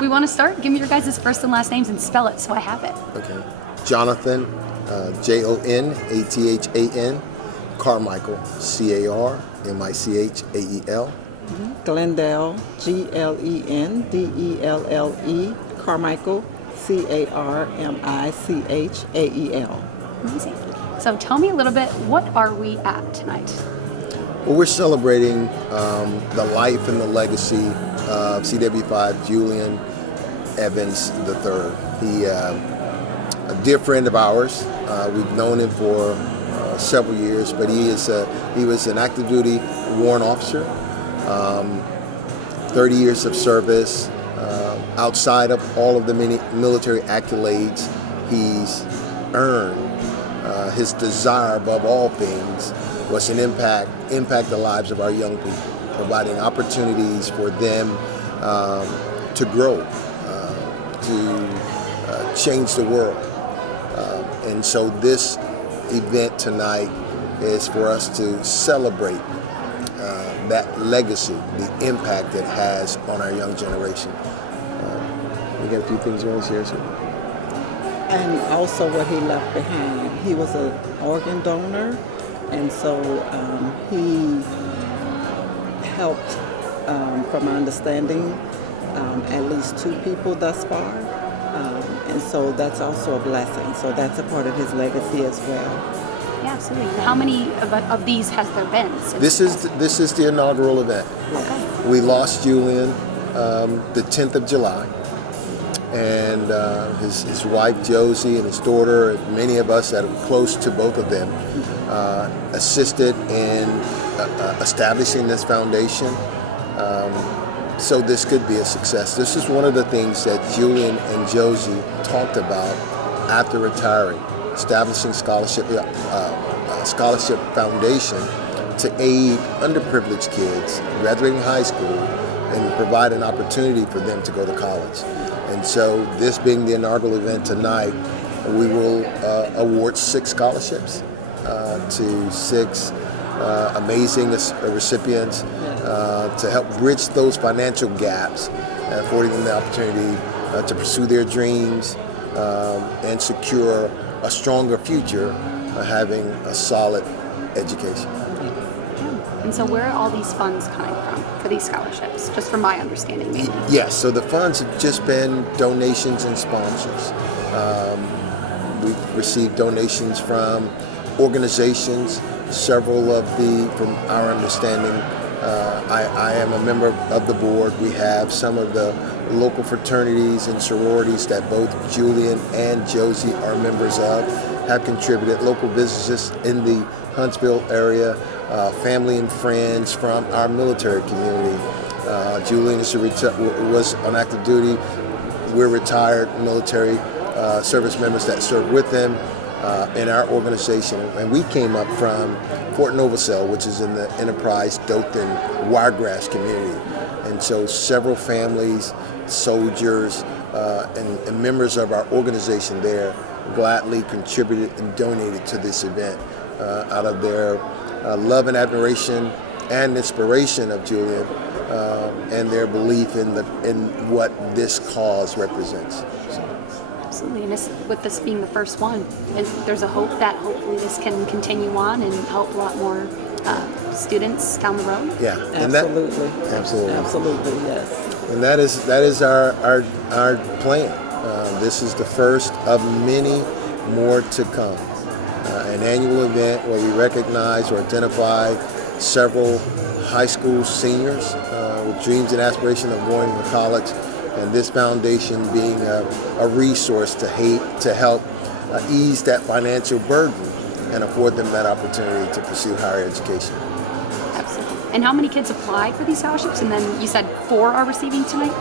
We want to start. Give me your guys' first and last names and spell it so I have it. Okay. Jonathan, Jonathan, Carmichael, Carmichael. Glendale, Glendelle, Carmichael, Carmichael. Amazing. So tell me a little bit, what are we at tonight? Well, we're celebrating the life and the legacy of CW5 Julian Evans III. He, a dear friend of ours. We've known him for several years, but he was an active duty warrant officer, 30 years of service. Outside of all of the many military accolades he's earned, his desire above all things was to impact the lives of our young people, providing opportunities for them to grow, to change the world. And so this event tonight is for us to celebrate that legacy, the impact it has on our young generation. We got a few things you want to share, sir? And also what he left behind. He was an organ donor, and so he helped, from my understanding, at least 2 people thus far. And so that's also a blessing. So that's a part of his legacy as well. Yeah, absolutely. How many of these has there been? This is the inaugural event. Okay. We lost Julian the 10th of July. And his wife Josie and his daughter, and many of us that are close to both of them, assisted in establishing this foundation. So this could be a success. This is one of the things that Julian and Josie talked about after retiring, establishing scholarship foundation to aid underprivileged kids graduating high school and provide an opportunity for them to go to college. And so this being the inaugural event tonight, we will award 6 scholarships to 6 amazing recipients to help bridge those financial gaps, affording them the opportunity to pursue their dreams and secure a stronger future, having a solid education. And so where are all these funds coming from for these scholarships? Just from my understanding, maybe. Yes, so the funds have just been donations and sponsors. We've received donations from organizations, several of from our understanding, I am a member of the board. We have some of the local fraternities and sororities that both Julian and Josie are members of, have contributed, local businesses in the Huntsville area, family and friends from our military community. Julian was on active duty. We're retired military service members that serve with them in our organization. And we came up from Fort Novosel, which is in the Enterprise, Dothan, Wiregrass community. And so several families, soldiers, and members of our organization there gladly contributed and donated to this event out of their love and admiration and inspiration of Julian and their belief in what this cause represents. Absolutely, and with this being the first one, there's a hope that hopefully this can continue on and help a lot more students down the road. Yeah, absolutely, absolutely, yes. And that is our plan. This is the first of many more to come. An annual event where we recognize or identify several high school seniors with dreams and aspirations of going to college, and this foundation being a resource to help ease that financial burden and afford them that opportunity to pursue higher education. Absolutely. And how many kids applied for these scholarships? And then you said 4 are receiving tonight?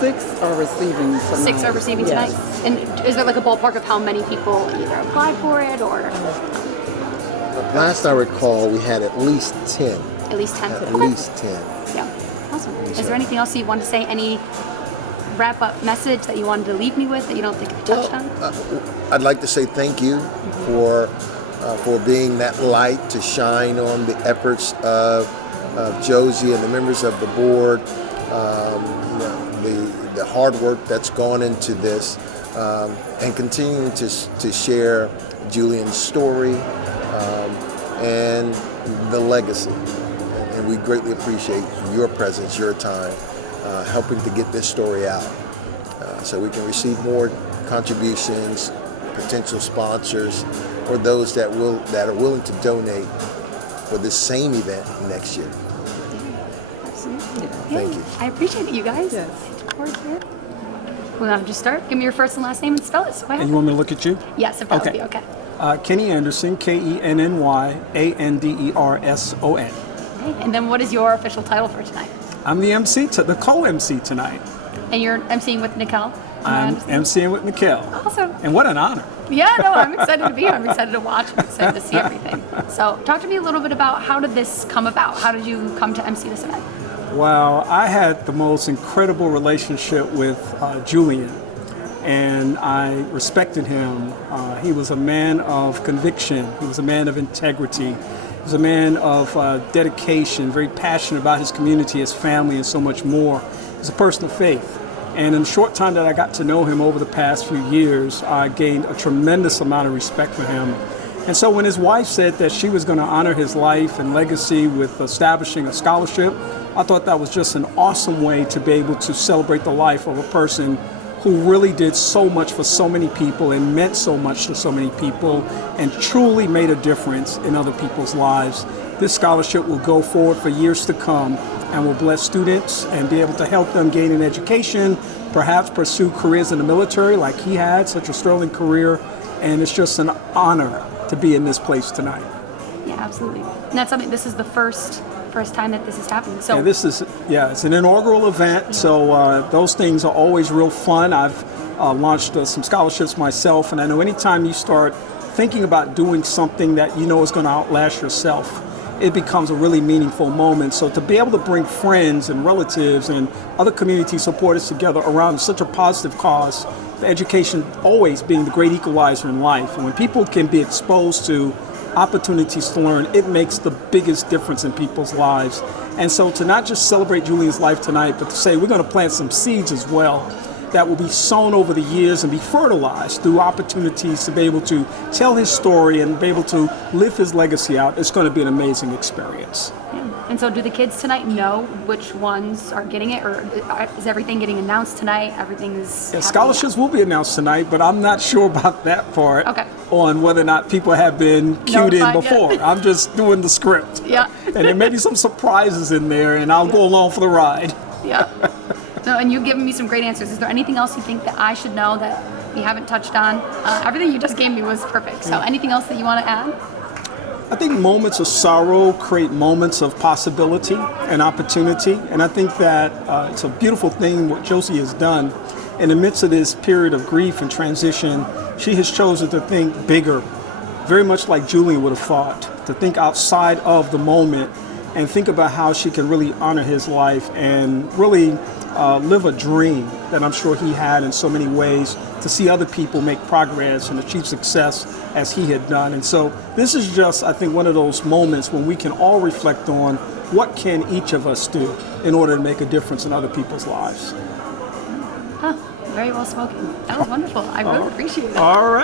6 are receiving tonight. 6 are receiving tonight? Yes. And is there like a ballpark of how many people either applied for it or? Last I recall, we had at least 10. At least 10? At least 10. Yeah, awesome. Is there anything else you want to say? Any wrap-up message that you wanted to leave me with that you don't think we touched on? I'd like to say thank you for being that light to shine on the efforts of Josie and the members of the board, the the hard work that's gone into this, and continuing to share Julian's story and the legacy. And we greatly appreciate your presence, your time, helping to get this story out, so we can receive more contributions, potential sponsors, or those that are willing to donate for this same event next year. Absolutely. Thank you. I appreciate it, you guys. Yes. Of course, yeah. We'll now just start. Give me your first and last name and spell it. So I have And you want me to look at you? Yes, if that would be okay. Kenny Anderson, KennyAnderson. Okay. And then what is your official title for tonight? I'm the MC, the co-MC tonight. And you're emceeing with Nikel? I'm MCing with Nikel. Awesome. And what an honor. Yeah, no, I'm excited to be here. I'm excited to watch. I'm excited to see everything. So talk to me a little bit about how did this come about? How did you come to MC this event? Well, I had the most incredible relationship with Julian, and I respected him. He was a man of conviction. He was a man of integrity. He was a man of dedication, very passionate about his community, his family, and so much more. He was a person of faith. And in the short time that I got to know him over the past few years, I gained a tremendous amount of respect for him. And so when his wife said that she was going to honor his life and legacy with establishing a scholarship, I thought that was just an awesome way to be able to celebrate the life of a person who really did so much for so many people and meant so much to so many people and truly made a difference in other people's lives. This scholarship will go forward for years to come and will bless students and be able to help them gain an education, perhaps pursue careers in the military like he had, such a sterling career. And it's just an honor to be in this place tonight. Yeah, absolutely. And that's something, this is the first time that this is happening. So Yeah, it's an inaugural event, so those things are always real fun. I've launched some scholarships myself, and I know anytime you start thinking about doing something that you know is going to outlast yourself, it becomes a really meaningful moment. So to be able to bring friends and relatives and other community supporters together around such a positive cause, the education always being the great equalizer in life. And when people can be exposed to opportunities to learn, it makes the biggest difference in people's lives. And so to not just celebrate Julian's life tonight, but to say we're going to plant some seeds as well that will be sown over the years and be fertilized through opportunities to be able to tell his story and be able to live his legacy out. It's going to be an amazing experience. Yeah. And so do the kids tonight know which ones are getting it, or is everything getting announced tonight? Everything is Yeah, scholarships will be announced tonight, but I'm not sure about that part. Okay. On whether or not people have been cued in Notified before. yet. I'm just doing the script. Yeah. And there may be some surprises in there, and I'll go along for the ride. Yeah. No, and you've given me some great answers. Is there anything else you think that I should know that we haven't touched on? Everything you just gave me was perfect. So anything else that you want to add? I think moments of sorrow create moments of possibility and opportunity. And I think that it's a beautiful thing what Josie has done. In the midst of this period of grief and transition, she has chosen to think bigger, very much like Julian would have thought, to think outside of the moment and think about how she can really honor his life and really live a dream that I'm sure he had in so many ways, to see other people make progress and achieve success as he had done. And so this is just, I think, one of those moments when we can all reflect on what can each of us do in order to make a difference in other people's lives. Very well spoken. That was wonderful. I really appreciate it. All right.